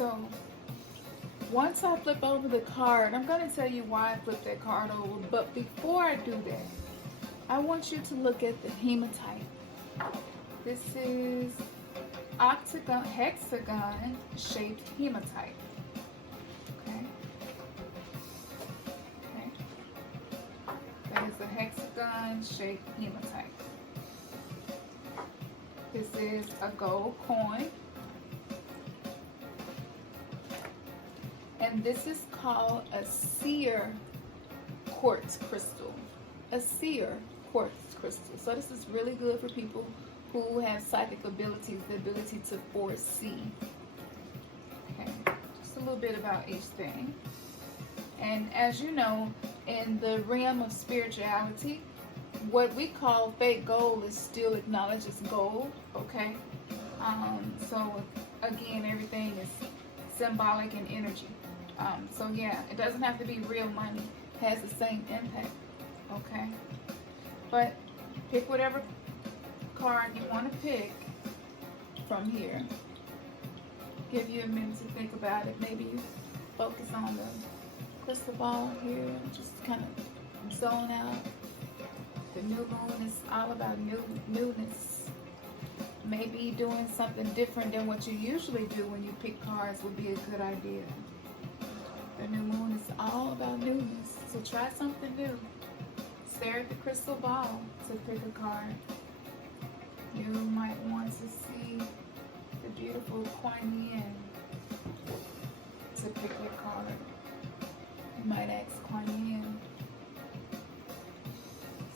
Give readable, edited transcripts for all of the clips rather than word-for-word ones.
So once I flip over the card, I'm going to tell you why I flipped that card over. But before I do that, I want you to look at the hematite. This is octagon, hexagon shaped hematite. Okay. Okay. That is a hexagon shaped hematite. This is a gold coin. And this is called a seer quartz crystal. A seer quartz crystal. So this is really good for people who have psychic abilities, the ability to foresee. Okay, just a little bit about each thing. And as you know, in the realm of spirituality, what we call fake gold is still acknowledged as gold, okay? So again, everything is symbolic and energy. So yeah, it doesn't have to be real money. It has the same impact, okay? But pick whatever card you want to pick from here. Give you a minute to think about it. Maybe you focus on the crystal ball here, just kind of zone out. The new moon is all about newness. Maybe doing something different than what you usually do when you pick cards would be a good idea. The new moon is all about newness, so try something new. Stare at the crystal ball to pick a card. You might want to see the beautiful Kuan Yin to pick your card. You might ask Kuan Yin.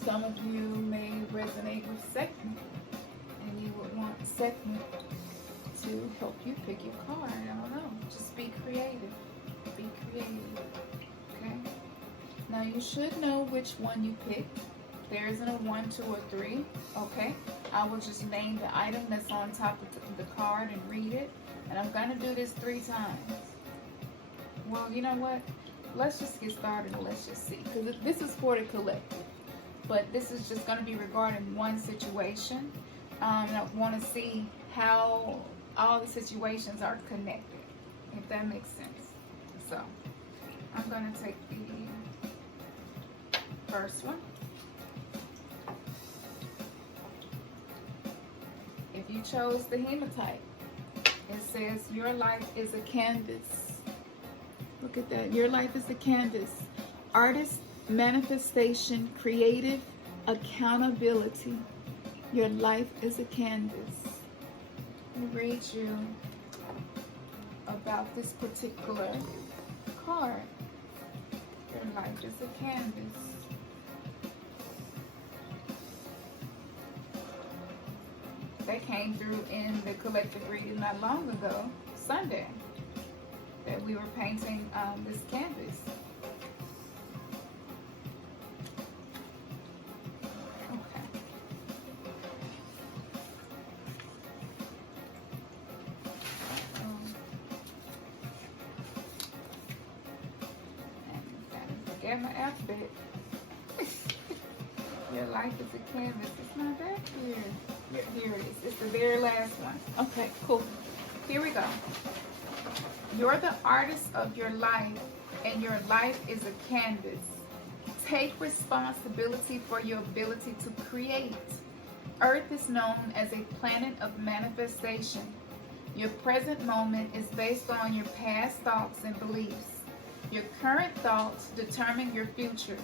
Some of you may resonate with Sekhmet, and you would want Sekhmet to help you pick your card. I don't know. Just be creative. Be creative. Okay? Now you should know which one you picked. There isn't a 1, 2, or 3. Okay? I will just name the item that's on top of the card and read it. And I'm going to do this 3 times. Well, you know what? Let's just get started and let's just see. Because this is for the collective. But this is just going to be regarding one situation. And I want to see how all the situations are connected, if that makes sense. So, I'm going to take the first one. If you chose the hematite, it says your life is a canvas. Look at that. Your life is a canvas. Artist, manifestation, creative, accountability. Your life is a canvas. Let me read you about this particular card. Your life is a canvas. That came through in the collective reading not long ago, Sunday, that we were painting this canvas. Get my alphabet. Your life is a canvas. It's not that here. Here it is. It's the very last one. Okay, cool. Here we go. You're the artist of your life, and your life is a canvas. Take responsibility for your ability to create. Earth is known as a planet of manifestation. Your present moment is based on your past thoughts and beliefs. Your current thoughts determine your future.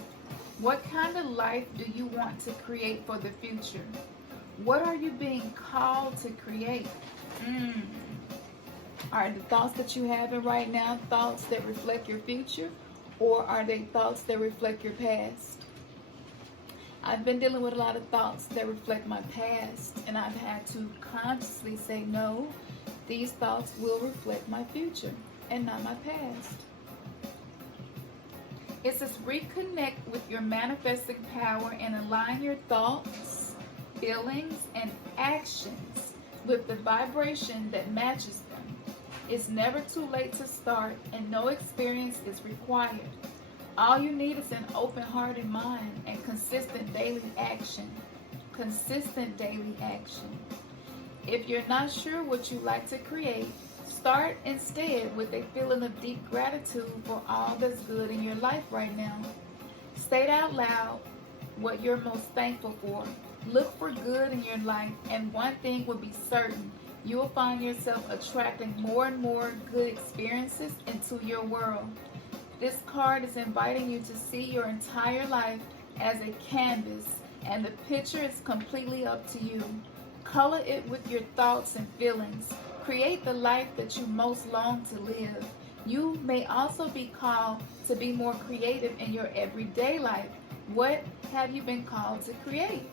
What kind of life do you want to create for the future? What are you being called to create? Are the thoughts that you have right now thoughts that reflect your future, or are they thoughts that reflect your past? I've been dealing with a lot of thoughts that reflect my past, and I've had to consciously say, no, these thoughts will reflect my future and not my past. It says reconnect with your manifesting power and align your thoughts, feelings, and actions with the vibration that matches them. It's never too late to start, and no experience is required. All you need is an open heart and mind and consistent daily action. Consistent daily action. If you're not sure what you like to create, Start instead with a feeling of deep gratitude for all that's good in your life right now. State out loud what you're most thankful for. Look for good in your life, and one thing will be certain. You will find yourself attracting more and more good experiences into your world. This card is inviting you to see your entire life as a canvas, and the picture is completely up to you. Color it with your thoughts and feelings. Create the life that you most long to live. You may also be called to be more creative in your everyday life. What have you been called to create?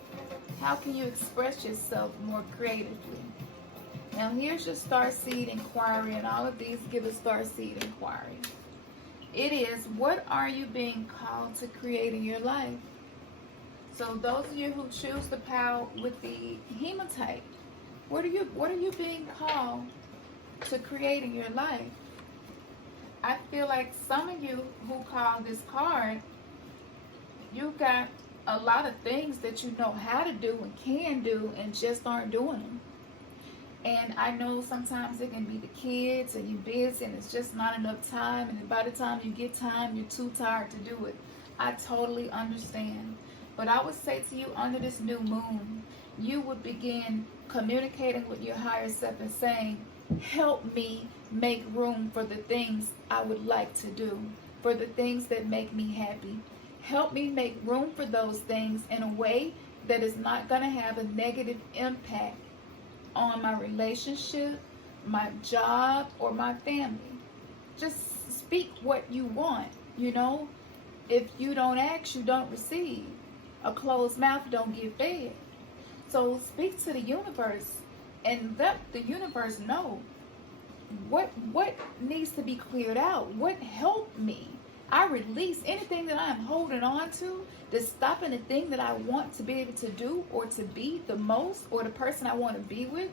How can you express yourself more creatively? Now here's your starseed inquiry, and all of these give a starseed inquiry. It is, what are you being called to create in your life? So those of you who choose the pile with the hematite, what are you being called to create in your life? I feel like some of you who call this card, you got a lot of things that you know how to do and can do and just aren't doing them. And I know sometimes it can be the kids and you're busy and it's just not enough time, and by the time you get time, you're too tired to do it. I totally understand. But I would say to you, under this new moon, you would begin communicating with your higher self and saying, help me make room for the things I would like to do, for the things that make me happy. Help me make room for those things in a way that is not going to have a negative impact on my relationship, my job, or my family. Just speak what you want, you know. If you don't ask, you don't receive. A closed mouth don't get fed. So speak to the universe and let the universe know what needs to be cleared out. What helped me? I release anything that I am holding on to that's stopping the thing that I want to be able to do or to be the most, or the person I want to be with.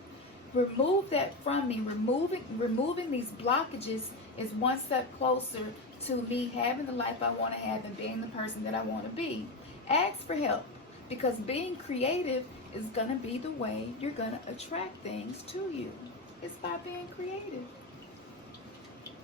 Remove that from me. Removing these blockages is one step closer to me having the life I want to have and being the person that I want to be. Ask for help, because being creative is going to be the way you're going to attract things to you. It's by being creative.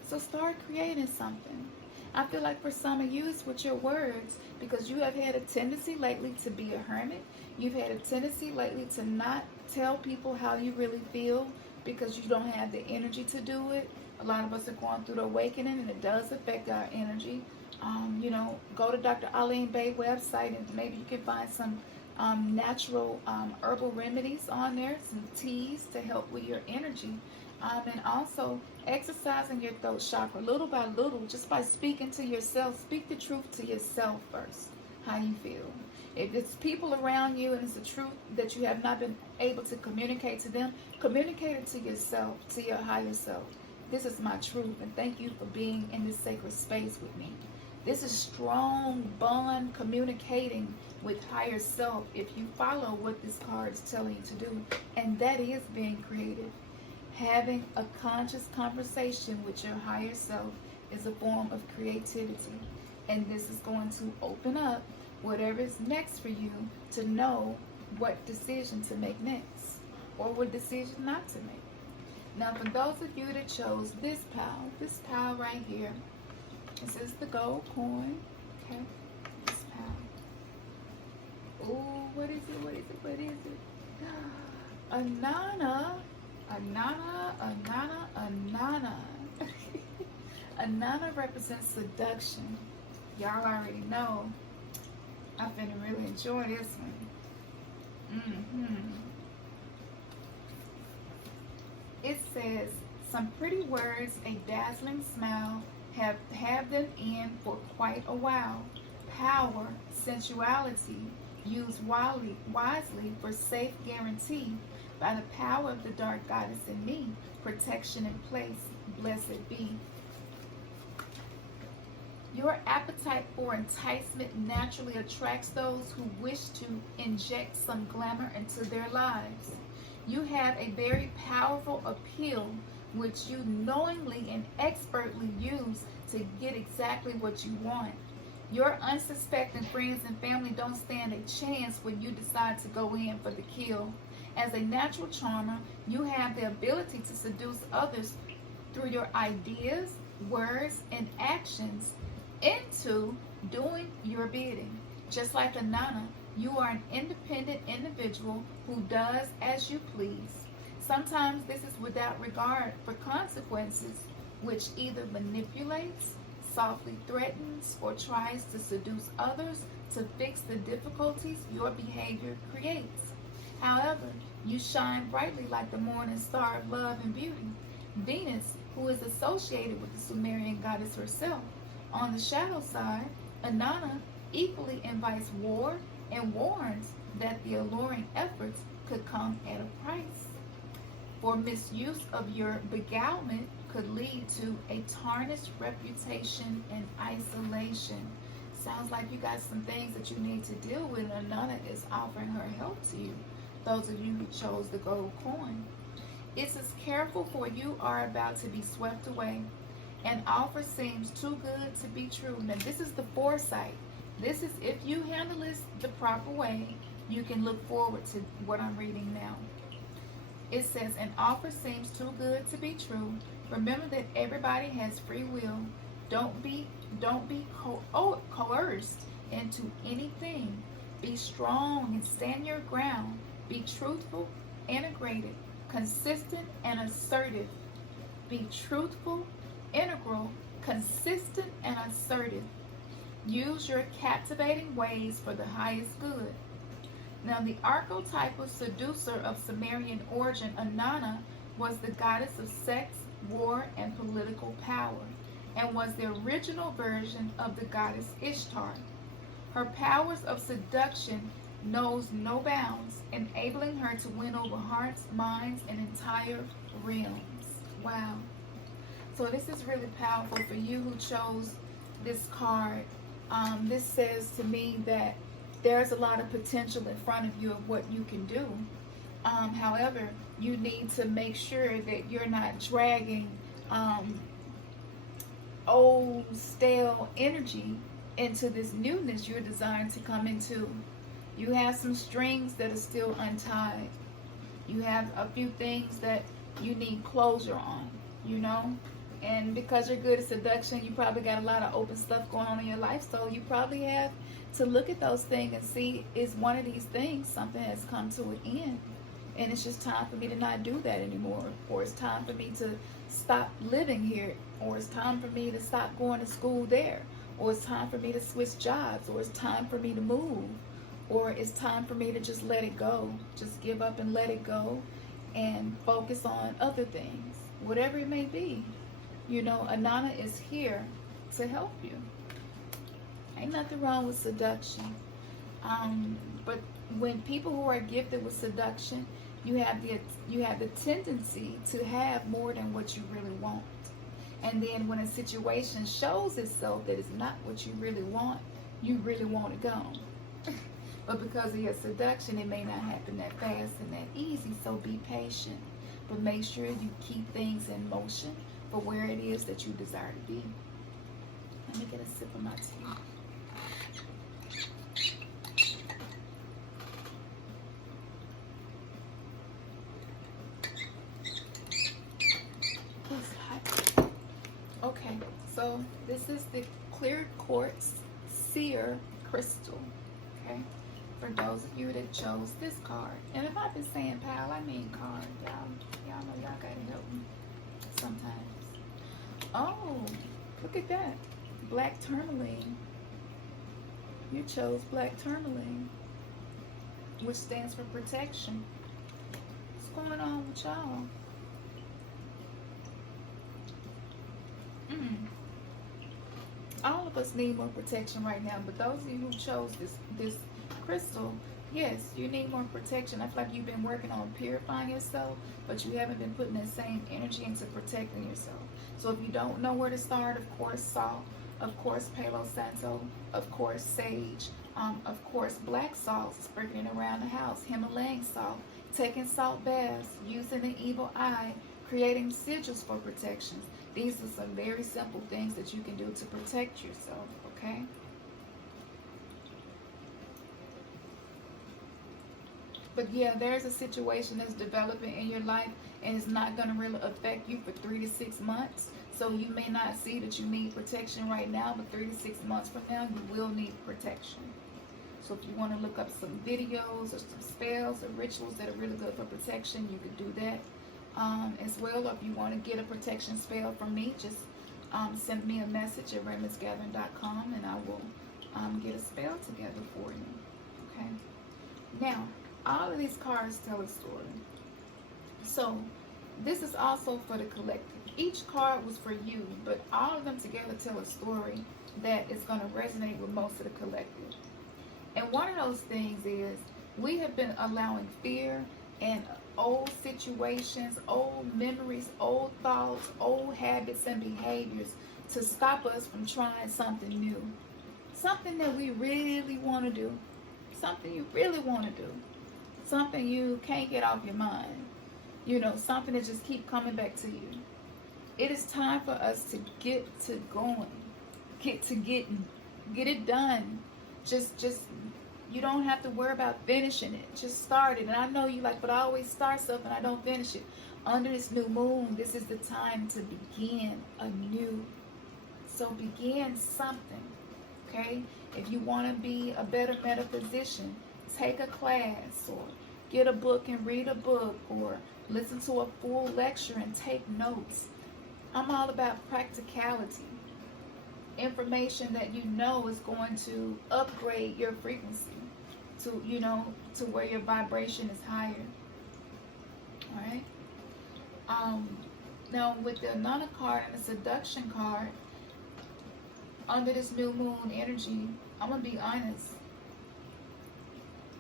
So start creating something. I feel like for some of you, it's with your words, because you have had a tendency lately to be a hermit. You've had a tendency lately to not tell people how you really feel because you don't have the energy to do it. A lot of us are going through the awakening, and it does affect our energy. Go to Dr. Eileen Bay website, and maybe you can find some natural herbal remedies on there, some teas to help with your energy. And also exercising your throat chakra little by little, just by speaking to yourself. Speak the truth to yourself first, how you feel. If it's people around you and it's the truth that you have not been able to communicate to them, communicate it to yourself, to your higher self. This is my truth, and thank you for being in this sacred space with me. This is strong bond communicating with higher self if you follow what this card is telling you to do, and that is being creative. Having a conscious conversation with your higher self is a form of creativity, and this is going to open up whatever is next for you to know what decision to make next, or what decision not to make. Now, for those of you that chose this pile right here, this is the gold coin. Okay, this pile. Oh, what is it? Anana. Anana represents seduction. Y'all already know. I'm finna really enjoy this one. It says, some pretty words, a dazzling smile, have them in for quite a while. Power, sensuality, used wisely for safe guarantee. By the power of the dark goddess in me, protection in place, blessed be. Your appetite for enticement naturally attracts those who wish to inject some glamour into their lives. You have a very powerful appeal, which you knowingly and expertly use to get exactly what you want. Your unsuspecting friends and family don't stand a chance when you decide to go in for the kill. As a natural charmer, you have the ability to seduce others through your ideas, words, and actions into doing your bidding. Just like Anana, you are an independent individual who does as you please. Sometimes this is without regard for consequences, which either manipulates, softly threatens, or tries to seduce others to fix the difficulties your behavior creates. However, you shine brightly like the morning star of love and beauty. Venus, who is associated with the Sumerian goddess herself. On the shadow side, Inanna equally invites war and warns that the alluring efforts could come at a price. For misuse of your beguilement could lead to a tarnished reputation and isolation. Sounds like you got some things that you need to deal with, and Inanna is offering her help to you, those of you who chose the gold coin. It's as careful for you are about to be swept away. An offer seems too good to be true. Now this is the foresight. This is if you handle this the proper way, you can look forward to what I'm reading now. It says, an offer seems too good to be true. Remember that everybody has free will. Don't be coerced into anything. Be strong and stand your ground. Be truthful, integrated, consistent, and assertive. Be truthful, integral, consistent, and assertive. Use your captivating ways for the highest good. Now, the archetypal seducer of Sumerian origin, Inanna, was the goddess of sex, war, and political power, and was the original version of the goddess Ishtar. Her powers of seduction knows no bounds, enabling her to win over hearts, minds, and entire realms. Wow. So this is really powerful for you who chose this card. This says to me that there's a lot of potential in front of you of what you can do. However, you need to make sure that you're not dragging old, stale energy into this newness you're designed to come into. You have some strings that are still untied. You have a few things that you need closure on, you know? And because you're good at seduction, you probably got a lot of open stuff going on in your life. So you probably have to look at those things and see, is one of these things something has come to an end? And it's just time for me to not do that anymore. Or it's time for me to stop living here. Or it's time for me to stop going to school there. Or it's time for me to switch jobs. Or it's time for me to move. Or it's time for me to just let it go. Just give up and let it go. And focus on other things. Whatever it may be. You know, Inanna is here to help you. Ain't nothing wrong with seduction. But when people who are gifted with seduction, you have the tendency to have more than what you really want. And then when a situation shows itself that it's not what you really want it gone. But because of your seduction, it may not happen that fast and that easy. So be patient. But make sure you keep things in motion for where it is that you desire to be. Let me get a sip of my tea. It's hot. Okay, so this is the clear quartz seer crystal. Okay, for those of you that chose this card. And if I've been saying pal, I mean card. Y'all know y'all gotta help me sometimes. Oh, look at that. Black tourmaline. You chose black tourmaline, which stands for protection. What's going on with y'all? All of us need more protection right now, but those of you who chose this crystal, yes, you need more protection. I feel like you've been working on purifying yourself, but you haven't been putting that same energy into protecting yourself. So if you don't know where to start, of course, salt, of course, Palo Santo, of course, sage, of course, black salt, sprinkling around the house, Himalayan salt, taking salt baths, using the evil eye, creating sigils for protections. These are some very simple things that you can do to protect yourself, okay? But yeah, there's a situation that's developing in your life, and it's not going to really affect you for 3 to 6 months. So you may not see that you need protection right now, but 3 to 6 months from now, you will need protection. So if you want to look up some videos or some spells or rituals that are really good for protection, you could do that as well. Or if you want to get a protection spell from me, just send me a message at REMNANTSGATHERING.com, and I will get a spell together for you. Okay. Now, all of these cards tell a story. So this is also for the collective. Each card was for you, but all of them together tell a story that is going to resonate with most of the collective. And one of those things is we have been allowing fear and old situations, old memories, old thoughts, old habits and behaviors to stop us from trying something new. Something that we really want to do. Something you really want to do. Something you can't get off your mind. You know, something that just keep coming back to you. It is time for us to get to going. Get it done. Just you don't have to worry about finishing it. Just start it. And I know you like, but I always start stuff and I don't finish it. Under this new moon, this is the time to begin anew. So begin something. Okay? If you want to be a better metaphysician, take a class or get a book and read a book or listen to a full lecture and take notes. I'm all about practicality. Information that you know is going to upgrade your frequency to, you know, to where your vibration is higher. All right. Now with the Anana card and the seduction card, under this new moon energy, I'm gonna be honest.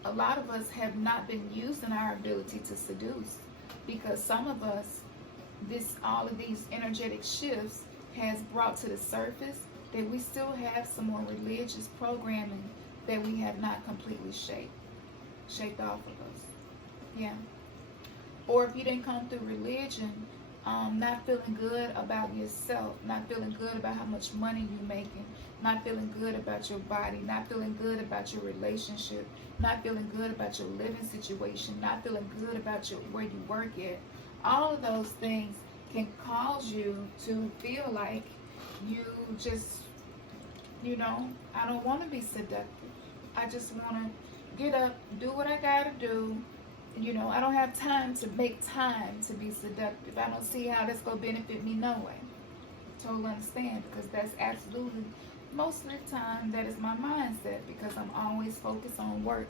A lot of us have not been using our ability to seduce because some of us, all of these energetic shifts has brought to the surface that we still have some more religious programming that we have not completely shaped off of us. Yeah. Or if you didn't come through religion, not feeling good about yourself, not feeling good about how much money you're making, not feeling good about your body, not feeling good about your relationship, not feeling good about your living situation, not feeling good about where you work at. All of those things can cause you to feel like you just, you know, I don't want to be seductive. I just want to get up, do what I got to do. You know, I don't have time to make time to be seductive. I don't see how that's going to benefit me no way. Totally understand, because that's absolutely, most of the time, that is my mindset, because I'm always focused on work.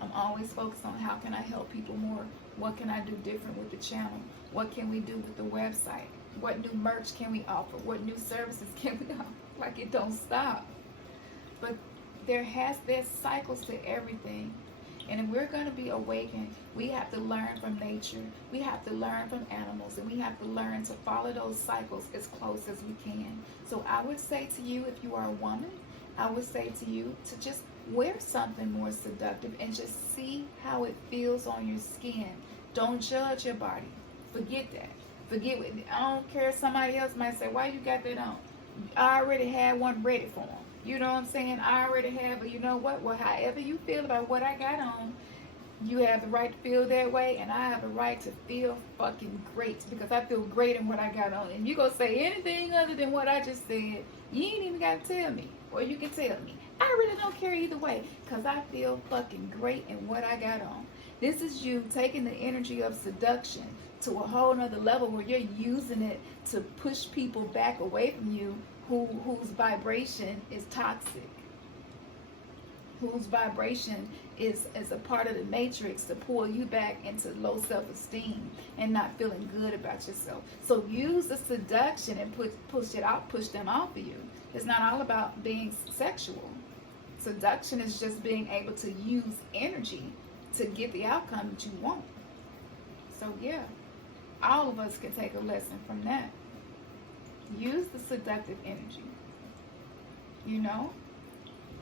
I'm always focused on how can I help people more? What can I do different with the channel? What can we do with the website? What new merch can we offer? What new services can we offer? Like, it don't stop. But there's cycles to everything. And if we're going to be awakened, we have to learn from nature. We have to learn from animals. And we have to learn to follow those cycles as close as we can. So I would say to you, if you are a woman, I would say to you to just wear something more seductive and just see how it feels on your skin. Don't judge your body. Forget that. I don't care if somebody else might say, why you got that on? I already had one ready for them. You know what I'm saying? I already have, but you know what? Well, however you feel about what I got on, you have the right to feel that way, and I have the right to feel fucking great because I feel great in what I got on. And you gonna say anything other than what I just said, you ain't even gotta tell me, or you can tell me. I really don't care either way because I feel fucking great in what I got on. This is you taking the energy of seduction to a whole nother level where you're using it to push people back away from you whose vibration is toxic, whose vibration is a part of the matrix to pull you back into low self-esteem and not feeling good about yourself. So use the seduction and push them off of you. It's not all about being sexual. Seduction is just being able to use energy to get the outcome that you want. So yeah, all of us can take a lesson from that. Use the seductive energy, you know?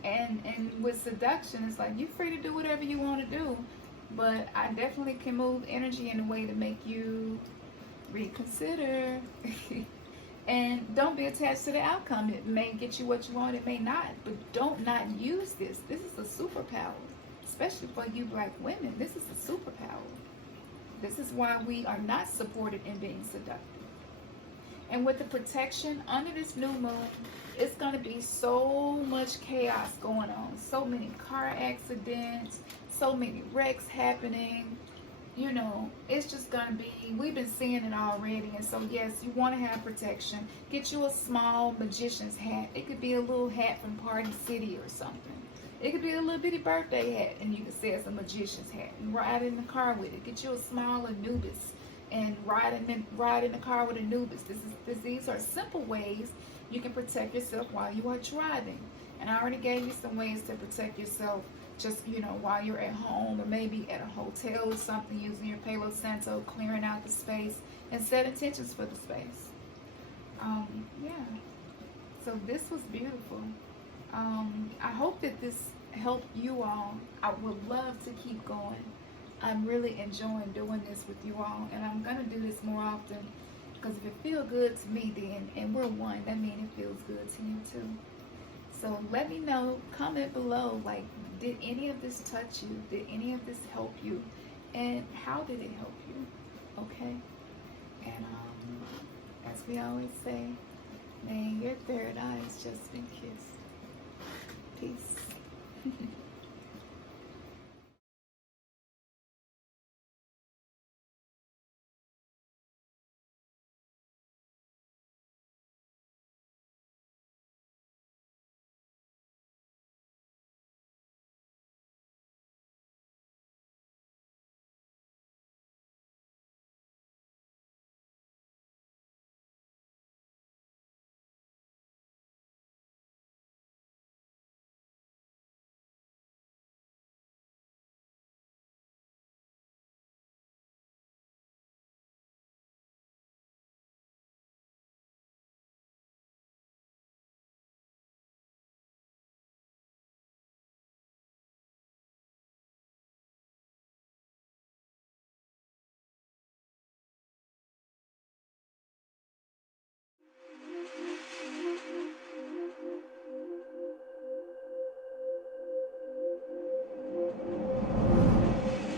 And with seduction, it's like you're free to do whatever you want to do, but I definitely can move energy in a way to make you reconsider. And don't be attached to the outcome. It may get you what you want, it may not, but don't not use this. This is a superpower. especially for you Black women, this is a superpower. This is why we are not supported in being seductive. And with the protection under this new moon, it's going to be so much chaos going on. So many car accidents, so many wrecks happening. You know, it's just going to be, we've been seeing it already. And so, yes, you want to have protection. Get you a small magician's hat. It could be a little hat from Party City or something. It could be a little bitty birthday hat, and you can say it's a magician's hat. And ride in the car with it. Get you a small Anubis and ride in the car with Anubis. These are simple ways you can protect yourself while you are driving. And I already gave you some ways to protect yourself, just, you know, while you're at home or maybe at a hotel or something, using your Palo Santo, clearing out the space, and set intentions for the space. Yeah. So this was beautiful. I hope that this helped you all. I would love to keep going. I'm really enjoying doing this with you all, and I'm going to do this more often, because if it feels good to me, then, and we're one, that means it feels good to you too. So let me know, comment below, like, did any of this touch you? Did any of this help you? And how did it help you? Okay? And as we always say, may your third eye has just been kissed. Peace.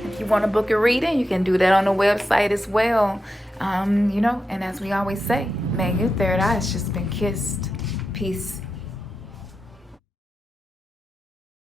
If you want to book a reading, you can do that on the website as well. You know, and as we always say, may your third eye has just been kissed. Peace.